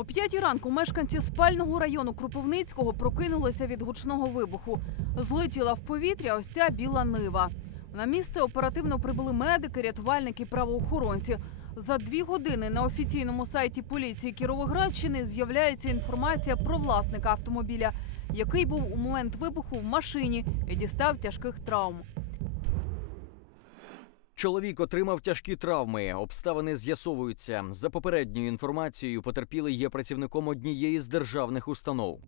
О п'ятій ранку мешканці спального району Кропивницького прокинулися від гучного вибуху. Злетіла в повітря ось ця біла нива. На місце оперативно прибули медики, рятувальники, правоохоронці. За дві години на офіційному сайті поліції Кіровоградщини з'являється інформація про власника автомобіля, який був у момент вибуху в машині і дістав тяжких травм. Чоловік отримав тяжкі травми. Обставини з'ясовуються. За попередньою інформацією, потерпілий є працівником однієї з державних установ.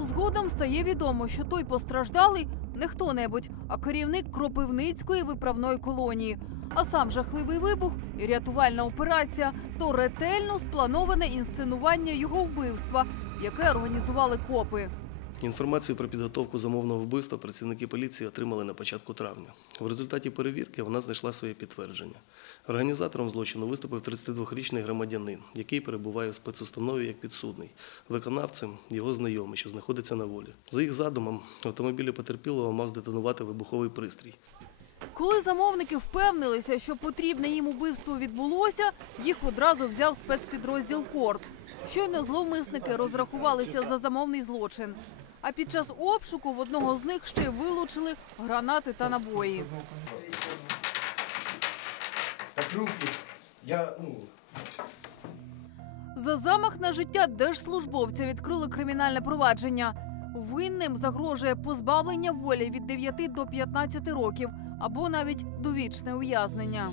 Згодом стає відомо, що той постраждалий не хто-небудь, а керівник Кропивницької виправної колонії. А сам жахливий вибух і рятувальна операція то ретельно сплановане інсценування його вбивства, яке організували копи. Інформацію про підготовку замовного вбивства працівники поліції отримали на початку травня. В результаті перевірки вона знайшла своє підтвердження. Організатором злочину виступив 32-річний громадянин, який перебуває в спецустанові як підсудний. Виконавцем його знайомий, що знаходиться на волі. За їх задумом, автомобілі потерпілого мав здетонувати вибуховий пристрій. Коли замовники впевнилися, що потрібне їм убивство відбулося, їх одразу взяв спецпідрозділ Корт. Щойно зловмисники розрахувалися за замовний злочин. А під час обшуку в одного з них ще вилучили гранати та набої. Я, ну, За замах на життя держслужбовця відкрили кримінальне провадження. Винним загрожує позбавлення волі від 9 до 15 років або навіть довічне ув'язнення.